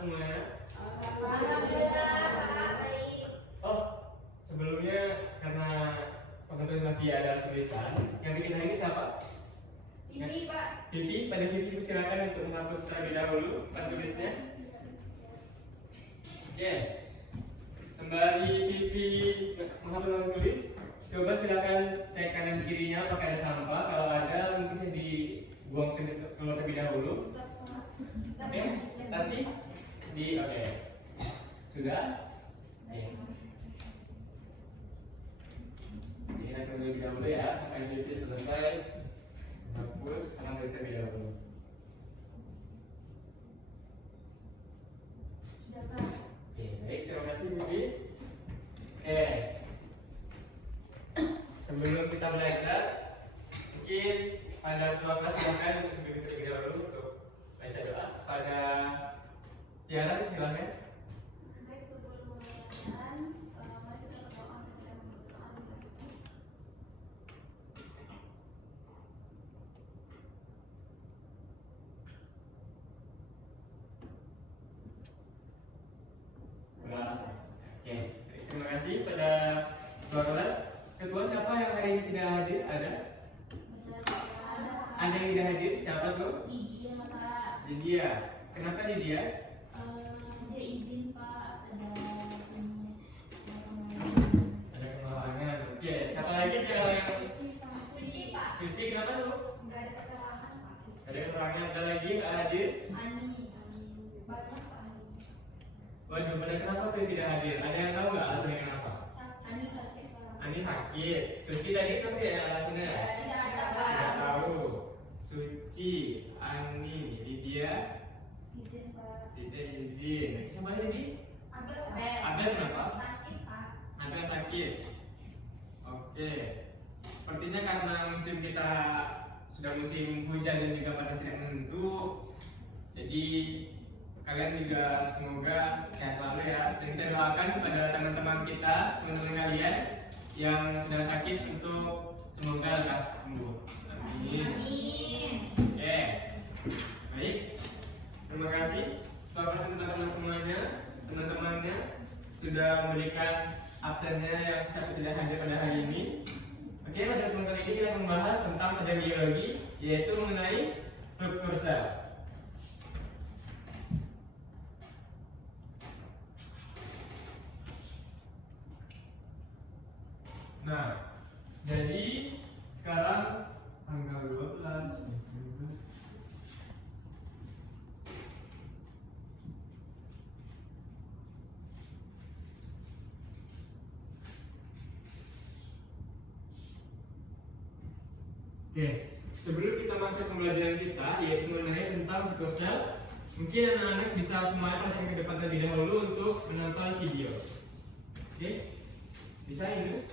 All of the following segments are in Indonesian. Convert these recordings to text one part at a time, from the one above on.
semuanya? Alhamdulillah, Pak, baik. Oh, sebelumnya karena pengetulis masih ada tulisan, yang bikin hari ini siapa? Ini, Pak. Vivi, pada Vivi silakan untuk menghapus terlebih dahulu penulisnya. Oke, sembari Vivi menghapus menulis, coba silakan cek kanan kirinya apakah ada sampah. Kalau ada, mungkin dibuang keluar terlebih dahulu. Oke, tapi oke. Sudah? Oke. Ini akan terlebih dahulu ya, sampai Vivi selesai menghapus kanan tulis terlebih dahulu. Sudah, Pak. Oke, baik, terima kasih Vivi. Oke, sebelum kita belajar, mungkin pada ketua kelas silakan untuk berdiri terlebih dahulu untuk baca doa. Pada Tiara silakan. Baik, sebelum pembelajaran, mari kita berdoa dan berdoa. Oke, terima kasih pada ketua kelas. Ketua siapa yang hari ini tidak hadir? Ada? Ada yang tidak hadir? Siapa tuh? Iya, Pak. Lydia. Kenapa Lydia? Dia izin, Pak. Ada kehalangan. Oke, siapa lagi yang Suci, Pak. Suci? Kenapa tuh? Enggak ada keterangan, Pak. Ada keterangan. Ada lagi nggak hadir? Ani. Banyak, Pak. Waduh, pada kenapa tuh tidak hadir? Ada yang tahu nggak alasannya kenapa? Ani sakit, Pak. Ani sakit. Suci tadi kan tidak ada alasannya. Tidak ada, Pak. Tidak tahu. Suci, Ani, Lydia, Izin, Pak. tidak izin. Siapa lagi? Abel. Abel kenapa? Sakit, Pak. Abel sakit. Oke. Sepertinya karena musim kita sudah musim hujan dan juga panas tidak menentu, jadi kalian juga semoga sehat selalu ya. Dan kita doakan kepada teman-teman kita, teman-teman kalian yang sedang sakit untuk semoga lekas sembuh. Amin. Amin. Oke, baik. Terima kasih kepada teman-teman semuanya, teman-temannya sudah memberikan absennya yang sampai tidak hadir pada hari ini. Oke, pada pertemuan kali ini kita membahas tentang pelajaran biologi, yaitu mengenai struktur sel. Nah, jadi sekarang tanggal 12. Oke, sebelum kita masuk ke pembelajaran kita, yaitu mengenai tentang struktur sel, mungkin anak-anak bisa semuanya perhatikan ke depan terlebih dahulu untuk menonton video. Oke, bisa Indus?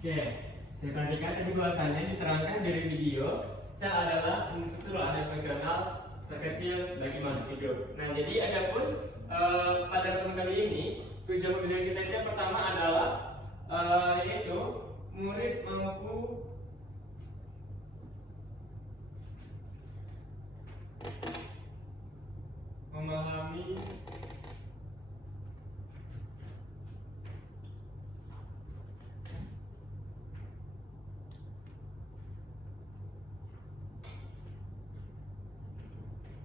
Oke, saya perhatikan tadi bahwasannya diterangkan dari video, sel adalah struktur atau fungsional terkecil bagi makhluk hidup. Nah, jadi adapun pada pertemuan kali ini tujuan kita yang pertama adalah yaitu murid mampu memahami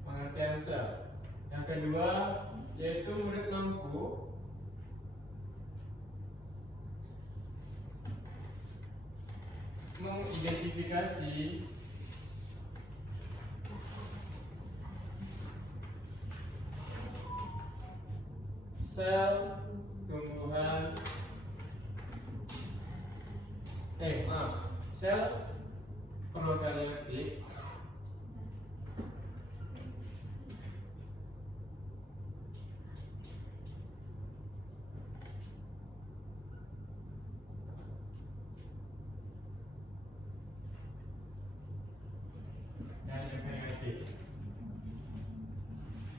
pengertian sel. Yang kedua yaitu murid mampu mengidentifikasi sel tumbuhan sel prokaryotik dan eukariotik.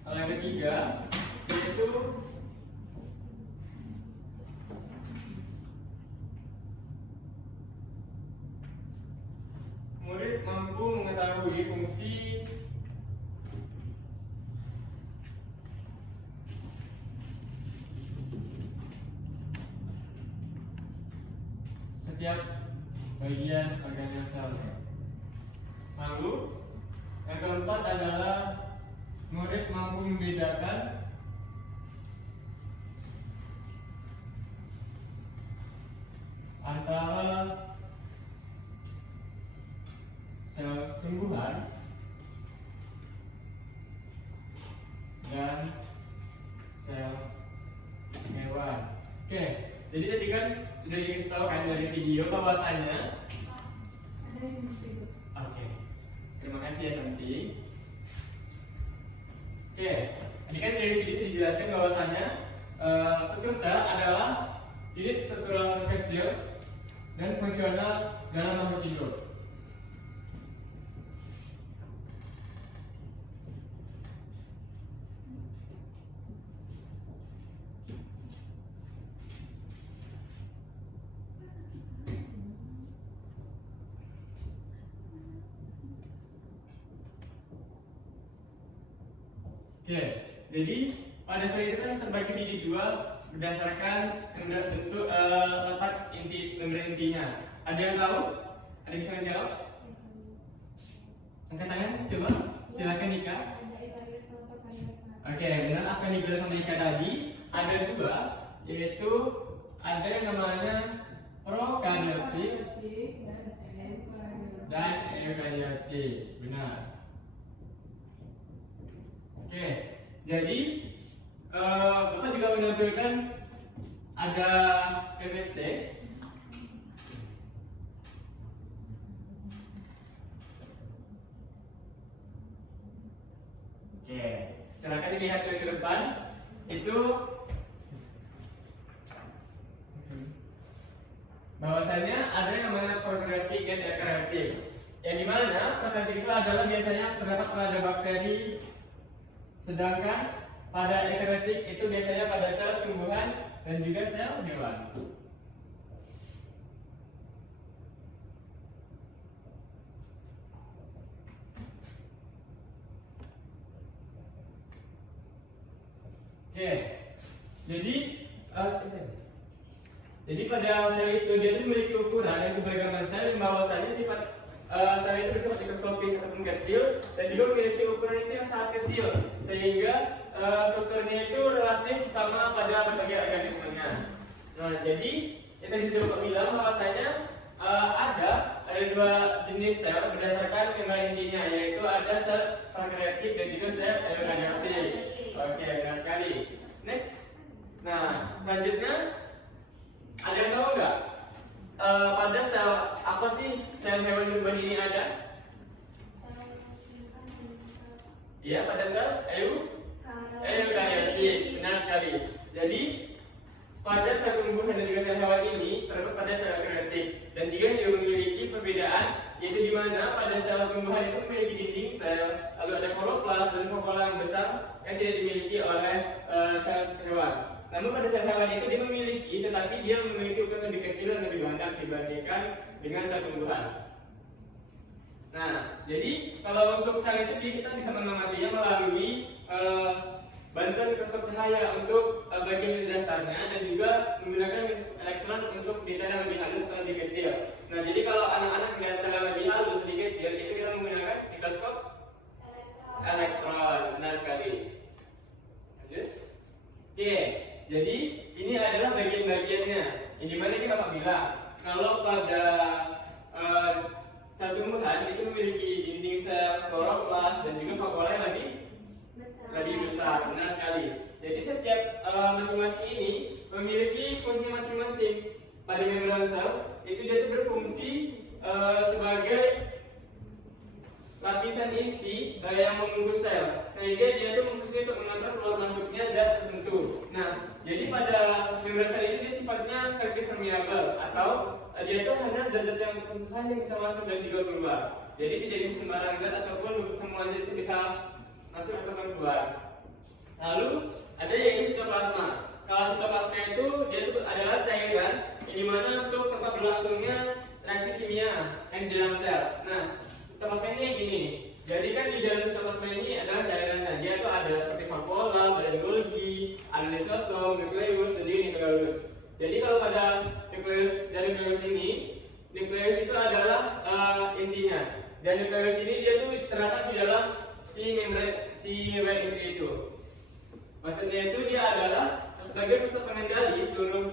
Kalau yang ketiga yaitu murid mampu mengetahui fungsi setiap bagian organel sel. Lalu yang keempat adalah murid mampu membedakan antara sel tumbuhan dan sel hewan. Oke, jadi tadi kan sudah dikasih tahu kan dari video bahwasannya. Oke, terima kasih ya nanti. Oke, tadi kan dari video sudah dijelaskan bahwasannya struktur sel adalah unit struktural terkecil dan fungsional dalam makhluk hidup. Oke, jadi pada sel itu kan terbagi menjadi dua berdasarkan bentuk letak inti membran intinya. Ada yang tahu? Ada yang bisa menjawab? Angkat tangan, coba. Silakan Ika. Oke, benar apa yang dibilang sama Ika tadi? Ada dua, yaitu ada yang namanya prokaryotik dan eukaryotik. Benar. Oke, jadi Bapak juga menampilkan ada PPT. Oke, silakan dilihat ke depan. Itu bahwasanya ada yang namanya prokaryotik dan eukaryotik. Yang dimana prokaryotik itu adalah biasanya terdapat pada bakteri, sedangkan pada eukaryotik itu biasanya pada sel tumbuhan dan juga sel hewan. Oke, jadi pada sel itu dia memiliki ukuran dan keberagaman sel yang bahwasanya sifat sel itu bersifat mikroskopis ataupun kecil dan juga memiliki ukuran itu yang sangat kecil sehingga strukturnya itu relatif sama pada berbagai organismenya. Nah, jadi yang tadi sudah Bapak bilang bahwasanya ada dua jenis sel berdasarkan membran intinya, yaitu ada sel prokaryotik dan juga sel eukaryotik. Oke, benar sekali. Next. Nah, selanjutnya ada yang tahu nggak pada sel apa sih sel hewan berbahan ini ada? Iya, pada sel eukaryotik. Benar sekali. Jadi pada sel tumbuhan dan juga sel hewan ini terdapat pada sel eukaryotik. dan juga dia memiliki perbedaan, yaitu di mana pada sel tumbuhan itu memiliki dinding sel, lalu ada kloroplas dan vakuola yang besar yang tidak dimiliki oleh sel hewan. Namun pada sel hewan itu dia memiliki, tetapi dia memiliki ukuran lebih kecil dan lebih banyak dibandingkan dengan sel tumbuhan. Nah, jadi kalau untuk sel itu kita bisa mengamatinya melalui bantuan mikroskop cahaya untuk bagian dasarnya, dan juga menggunakan elektron untuk detail yang lebih halus atau lebih kecil. Nah, jadi kalau anak-anak melihat sel yang lebih halus, lebih kecil, itu kita menggunakan mikroskop elektron. Benar sekali. Lanjut. Oke, jadi ini adalah bagian-bagiannya. Yang dimana kita bilang kalau pada sel tumbuhan itu memiliki dinding sel, kloroplas, dan juga vakuola yang lebih besar. Benar sekali. Jadi setiap masing-masing ini memiliki fungsi masing-masing. Pada membran sel itu dia itu berfungsi sebagai lapisan inti yang membungkus sel, sehingga dia itu berfungsi untuk mengatur keluar masuknya zat tertentu. Nah, jadi pada membran sel ini dia sifatnya selektif permeabel, atau dia itu hanya zat-zat yang tertentu saja yang bisa masuk dan juga keluar. Jadi tidak bisa sembarang zat ataupun semua zat itu bisa masuk atau keluar. Lalu ada yang sitoplasma. Kalau sitoplasma itu dia itu adalah cairan yang dimana untuk tempat berlangsungnya reaksi kimia yang di dalam sel. Nah, sitoplasma ini gini. Jadi kan di dalam sitoplasma ini adalah cairannya. Dia itu ada seperti vakuola, badan Golgi, ada lisosom, nukleus, dan nukleus. Jadi kalau pada nukleus dan nukleus ini, nukleus itu adalah intinya. Dan nukleus ini dia tuh terletak di dalam si membran inti itu. Maksudnya itu dia adalah sebagai pusat pengendali seluruh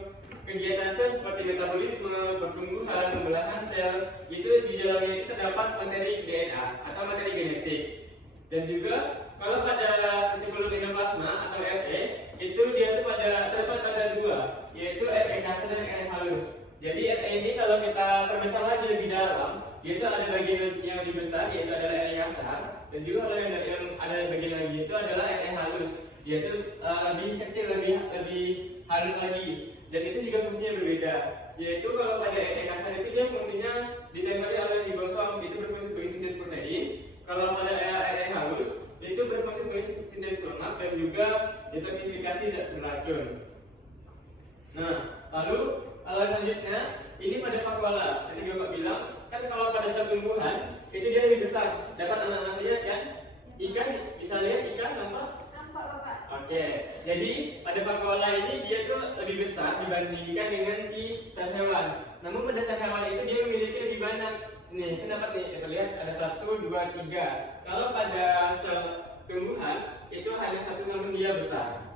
kegiatan sel seperti metabolisme, pertumbuhan, pembelahan sel. Itu di dalamnya itu terdapat materi DNA atau materi genetik. Dan juga kalau pada retikulum endoplasma atau RE itu dia itu terdapat pada dua, yaitu RE kasar dan RE halus. Jadi RE ini kalau kita perbesar lagi lebih dalam, dia itu ada bagian yang lebih besar, yaitu adalah RE kasar, dan juga kalau yang ada bagian lagi itu adalah RE halus, yaitu lebih kecil, lebih halus lagi. Dan itu juga fungsinya berbeda, yaitu kalau pada RE kasar itu dia fungsinya ditempeli oleh ribosom, itu berfungsi sebagai sintesis protein. Kalau pada RE halus itu berfungsi sebagai sintesis lemak dan juga detoksifikasi zat beracun. Nah, lalu selanjutnya ini pada vakuola. Tadi Bapak bilang kan kalau pada sel tumbuhan itu dia lebih besar. Dapat anak-anak lihat kan? Ikan, bisa lihat ikan nampak? Nampak Bapak. Oke, jadi pada vakuola ini dia tuh lebih besar dibandingkan dengan si sel hewan. Namun pada sel hewan itu dia memiliki lebih banyak. Nih, kan dapat nih, kita lihat ada 1, 2, 3. Kalau pada sel tumbuhan itu hanya 1 namun dia besar.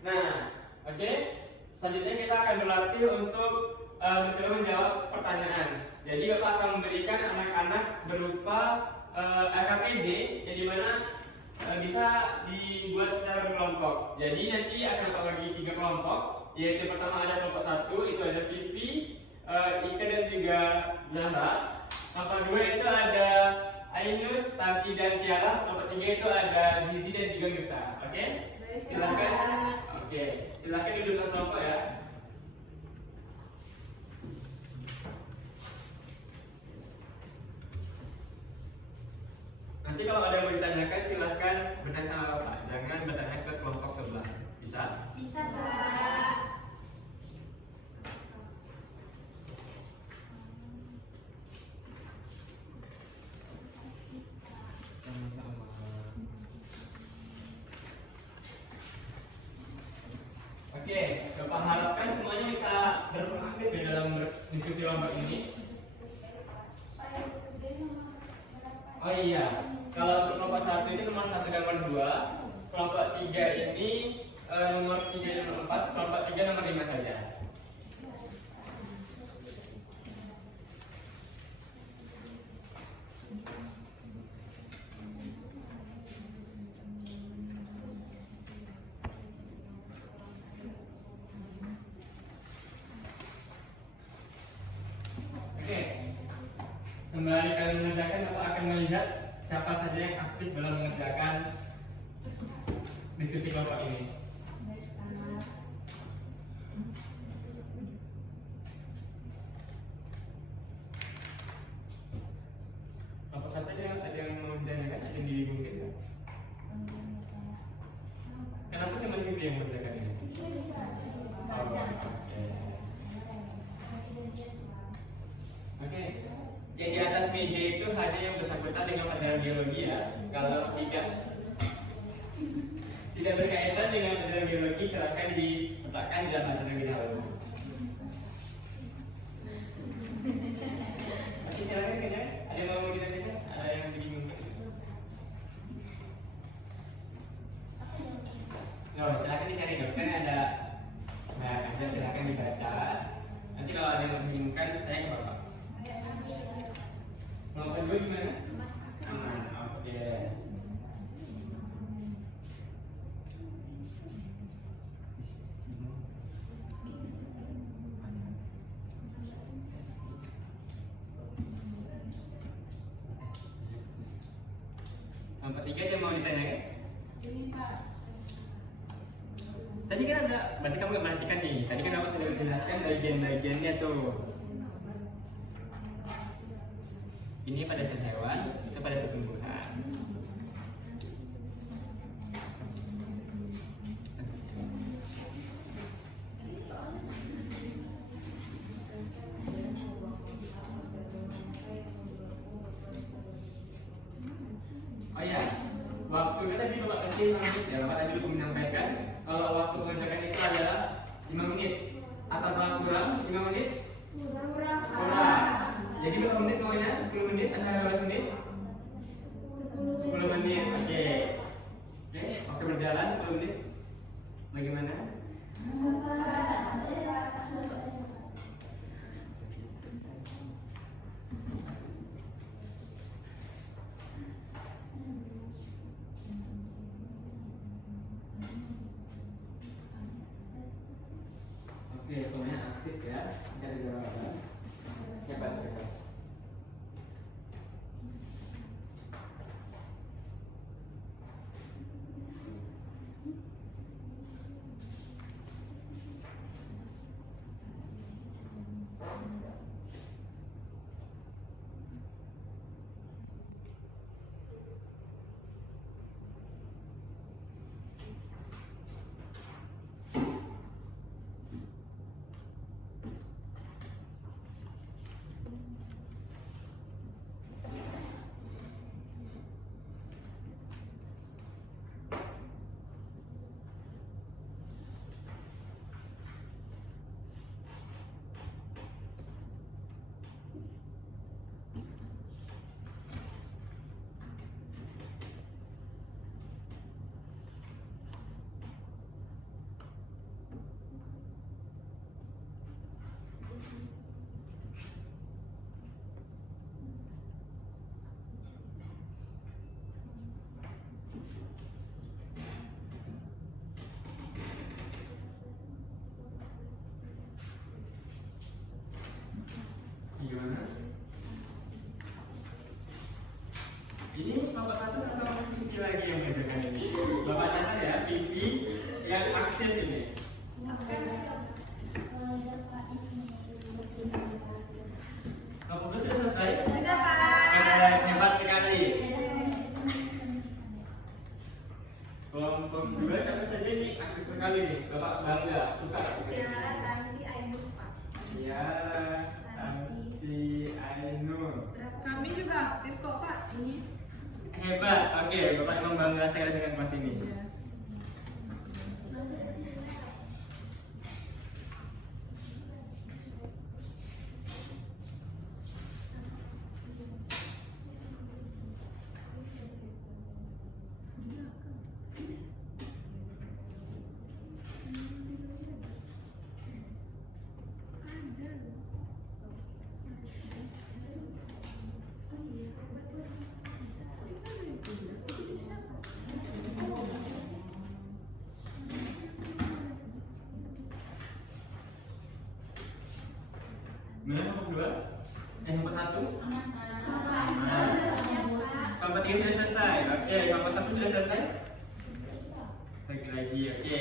Nah, oke. Selanjutnya kita akan berlatih untuk mencoba menjawab pertanyaan. Jadi Bapak akan memberikan anak-anak berupa LKPD yang dimana bisa dibuat secara berkelompok. Jadi nanti akan Bapak bagi 3 kelompok, yaitu pertama ada kelompok 1 itu ada Vivi, Ika dan juga Zahra. Kelompok 2 itu ada Ainus, Tati dan Tiara. Kelompok 3 itu ada Zizi dan juga Mirta. Oke? Silakan. Oke, silakan duduk ke kelompok ya. Nanti kalau ada yang mau ditanyakan silakan bertanya sama Bapak. Jangan bertanya ke kelompok sebelah. Bisa? Bisa Pak. Sama-sama. Oke, Bapak harapkan semuanya bisa berperan aktif ya dalam diskusi kelompok ini. Oh iya, kalau untuk kelompok 1 ini nomor 1 dan nomor 2, kelompok 3 ini nomor 3 dan nomor 4, kelompok 3 nomor 5 saja. Oke, sembari kalian mengerjakan, Bapak akan melihat siapa saja yang aktif dalam mengerjakan diskusi kelompok ini. Pipi yang mengerjakan ini? Oh, oke. Yang di atas meja itu hanya yang bersangkutan dengan pelajaran biologi ya. Kalau tidak berkaitan dengan pelajaran biologi, silakan diletakkan di dalam acara lebih dahulu. Oke, silakan kerja. Ada yang mau kita kerja? Ada yang bingung? No, silakan dicari dong. Kan ada aja, silakan dibaca. Nanti kalau ada yang membingungkan, tanya ke bapak. Mau kedua gimana? Aman. Oke. Nomor 3 ada yang mau ditanyakan? Ini Pak. Tadi kan ada, berarti kamu nggak perhatikan nih. Tadi kan aku sudah menjelaskan bagian-bagiannya tuh. Ini pada sel hewan, itu pada sel tumbuhan. Oh ya, waktunya tadi Bapak kasih 5 menit ya. Bapak tadi lupa menyampaikan kalau waktu mengerjakan itu adalah 5 menit. Apakah kurang 5 menit? Kurang. Jadi berapa menit maunya? 10 menit atau 15 menit? 10 menit. Oke. Oke, waktu berjalan 10 menit. Bagaimana? Oke, semuanya aktif ya. Cari jawaban. Cepat, cepat. Gimana? Ini bapak satu atau masih Pipi lagi yang mengerjakan ini? Bapak catat ya, Pipi yang aktif ini. Kamu sudah selesai? Sudah Pak. Keren, hebat sekali. Kelompok 2 siapa saja nih aktif sekali nih. Bapak bangga, suka. Tiara, Tanti, Ainus Pak. Tiara, Tanti, Ainus. Kami juga aktif kok Pak. Ini. Hebat, oke, Bapak memang bangga sekali dengan kelas ini. Mana kelompok 2? Kelompok 1? Kelompok 3 sudah selesai. Oke, kelompok 1 sudah selesai? Lagi, oke.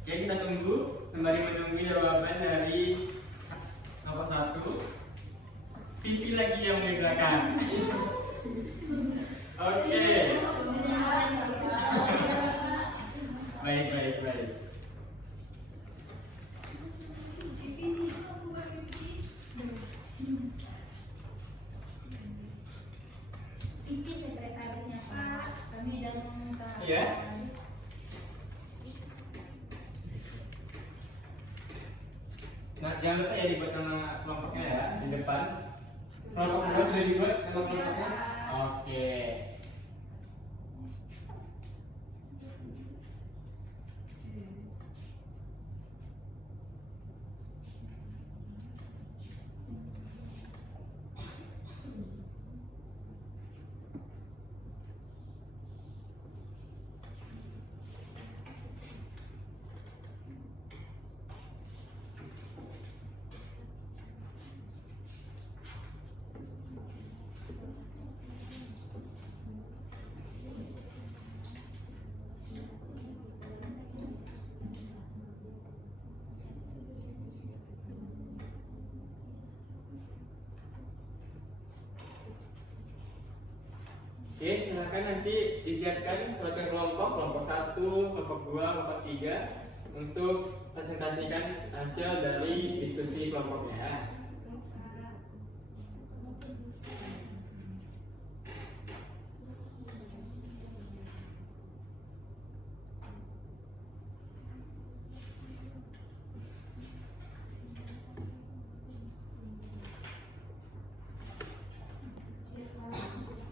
Oke, kita tunggu sembari menunggu jawaban dari kelompok 1. Pipi lagi yang mengerjakan. Oke. Baik, baik, baik. Ini sekretarisnya Pak, kami sudah meminta. Iya. Nah, jangan lupa ya dibuat nama kelompoknya ya di depan. Kelompok kedua sudah dibuat nama kelompoknya. Oke. Oke, silakan nanti disiapkan perwakilan kelompok 1, kelompok 2, kelompok 3 untuk presentasikan hasil dari diskusi kelompoknya ya.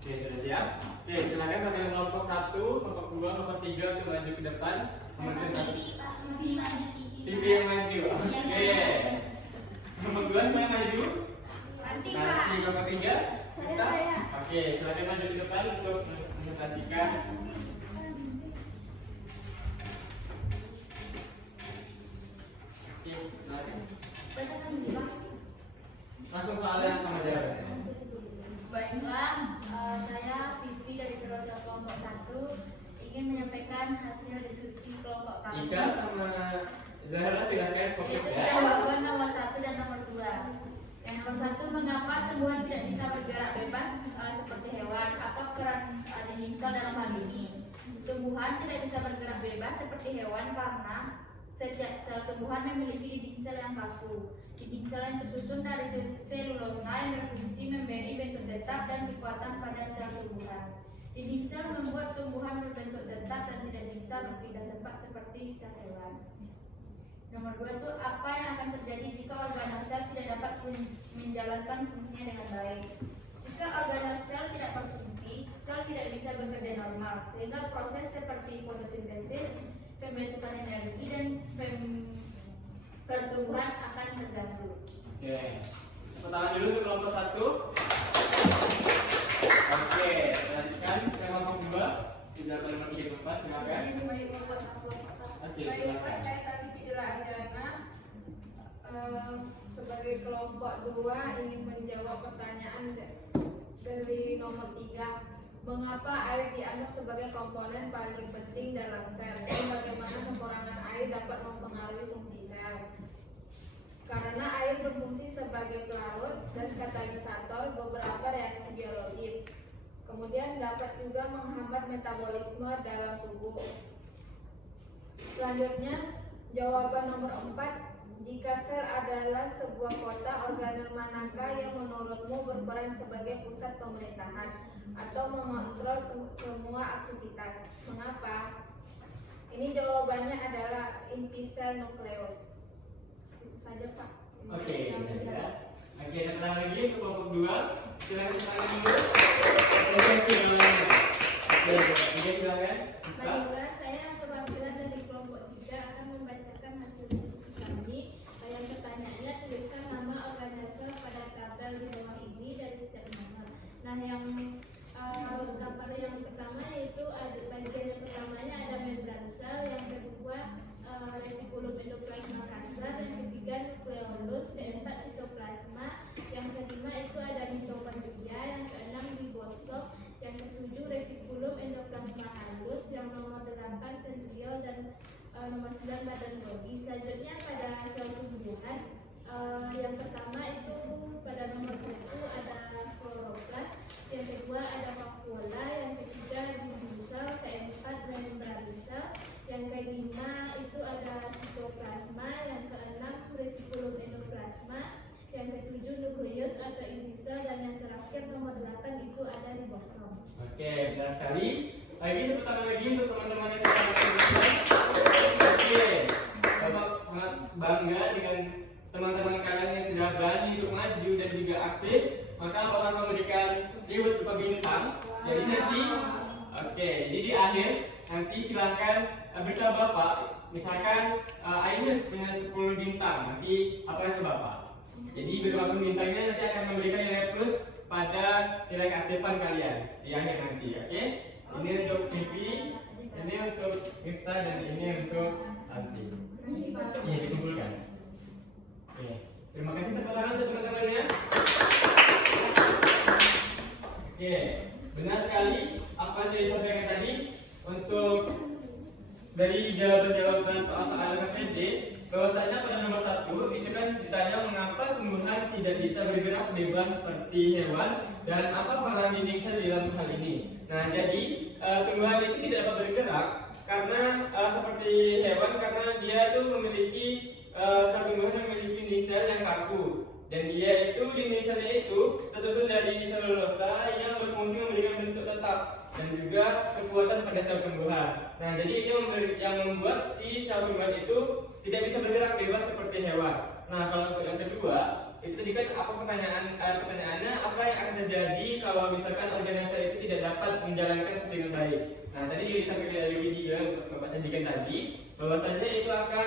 Oke, sudah siap? Oke, silakan pakai kelompok 1, kelompok 2, kelompok 3 untuk maju ke depan presentasi. TV yang maju. Oke. Kelompok 2 yang maju. Nanti Nanti kelompok 3. Saya. Oke, silakan maju ke depan untuk presentasikan. Oke, silakan. Langsung soal yang sama jawabannya. Baiklah, saya Vivi dari kelompok 1 ingin menyampaikan hasil diskusi kelompok kami. Ika sama Zahra silakan fokus Yaitu ya. jawaban nomor 1 dan nomor 2. Yang nomor 1, mengapa tumbuhan tidak bisa bergerak bebas seperti hewan? Apa peran digital dalam hal ini? Tumbuhan tidak bisa bergerak bebas seperti hewan karena setiap sel tumbuhan memiliki dinding sel yang kaku. Dinding sel yang tersusun dari selulosa yang berfungsi memberi bentuk tetap dan kekuatan pada sel tumbuhan. Dinding sel membuat tumbuhan berbentuk tetap dan tidak bisa berpindah tempat seperti sel hewan. Nomor 2 itu apa yang akan terjadi jika organel sel tidak dapat menjalankan fungsinya dengan baik. Jika organel sel tidak berfungsi, sel tidak bisa bekerja normal, sehingga proses seperti fotosintesis, pembentukan energi dan pertumbuhan akan terganggu. Oke. Tepuk tangan dulu untuk kelompok 1. Oke, lanjutkan ke kelompok 2. Tidak boleh nomor 3 dan 4, silakan. Oke, silakan. Saya tadi Fidra Anjana sebagai kelompok 2 ingin menjawab pertanyaan dari nomor 3. Mengapa air dianggap sebagai komponen paling penting dalam sel? Dan bagaimana kekurangan air dapat mempengaruhi fungsi sel? Karena air berfungsi sebagai pelarut dan katalisator beberapa reaksi biologis. Kemudian dapat juga menghambat metabolisme dalam tubuh. Selanjutnya, jawaban nomor 4. Jika sel adalah sebuah kota, organel manakah yang menurutmu berperan sebagai pusat pemerintahan atau mengontrol semua aktivitas? Mengapa? Ini jawabannya adalah inti sel nukleus. Itu saja Pak. Oke, ya. Oke, tenang lagi untuk kelompok 2. Silakan tangan dulu. Oke, silakan. Baiklah, saya perwakilan dari kelompok 3 akan membacakan hasil diskusi kami. Yang pertanyaannya, tuliskan nama organel sel pada tabel di bawah ini dari setiap nomor. Nah, yang gambar yang pertama yaitu ada bagian yang pertamanya ada membran sel, yang kedua retikulum endoplasma kasar, yang ketiga nukleolus, keempat sitoplasma, yang kelima itu ada mitokondria, yang keenam ribosom, yang ketujuh retikulum endoplasma halus, yang nomor 8 sentriol dan nomor 9 badan Golgi. Selanjutnya pada sel tumbuhan, yang pertama itu pada nomor 1 ada kloroplas, yang kedua ada vakuola, yang ketiga dinding sel, keempat membran sel, Yang kelima itu ada sitoplasma, yang keenam retikulum endoplasma, yang ketujuh nukleus atau inti sel, dan yang terakhir nomor 8 itu ada ribosom. Oke, benar sekali. Lagi tepuk tangan lagi untuk teman-teman yang sudah melakukan. Oke, Bapak sangat bangga dengan teman-teman kalian yang sudah berani untuk maju dan juga aktif. Maka Bapak akan memberikan reward berupa bintang. Jadi nanti, oke, jadi di akhir nanti silahkan beritahu Bapak. Misalkan Ainus punya 10 bintang, nanti apa ke Bapak? Jadi beberapa bintangnya nanti akan memberikan nilai plus pada nilai keaktifan kalian di akhir nanti, oke? Ini untuk TV, ini untuk Miftah, dan ini untuk Anti. Iya, dikumpulkan. Oke, terima kasih tepuk tangan untuk teman-temannya. Oke, benar sekali apa yang saya sampaikan tadi untuk dari jawaban-jawaban soal-soal KTD, bahwasanya pada nomor 1 itu kan ditanya mengapa tumbuhan tidak bisa bergerak bebas seperti hewan dan apa peran dinding sel dalam hal ini. Nah, jadi tumbuhan itu tidak dapat bergerak karena seperti hewan, karena dia itu memiliki sel tumbuhan memiliki dinding sel yang kaku, dan dia itu dinding selnya itu tersusun dari selulosa yang berfungsi memberikan bentuk tetap dan juga kekuatan pada sel tumbuhan. Nah, jadi itu yang membuat si sel tumbuhan itu tidak bisa bergerak bebas seperti hewan. Nah, kalau untuk yang kedua, itu tadi kan apa pertanyaannya apa yang akan terjadi kalau misalkan organ sel itu tidak dapat menjalankan fungsi dengan baik. Nah, tadi ditampilkan dari video yang Bapak sajikan tadi, bahwasanya itu akan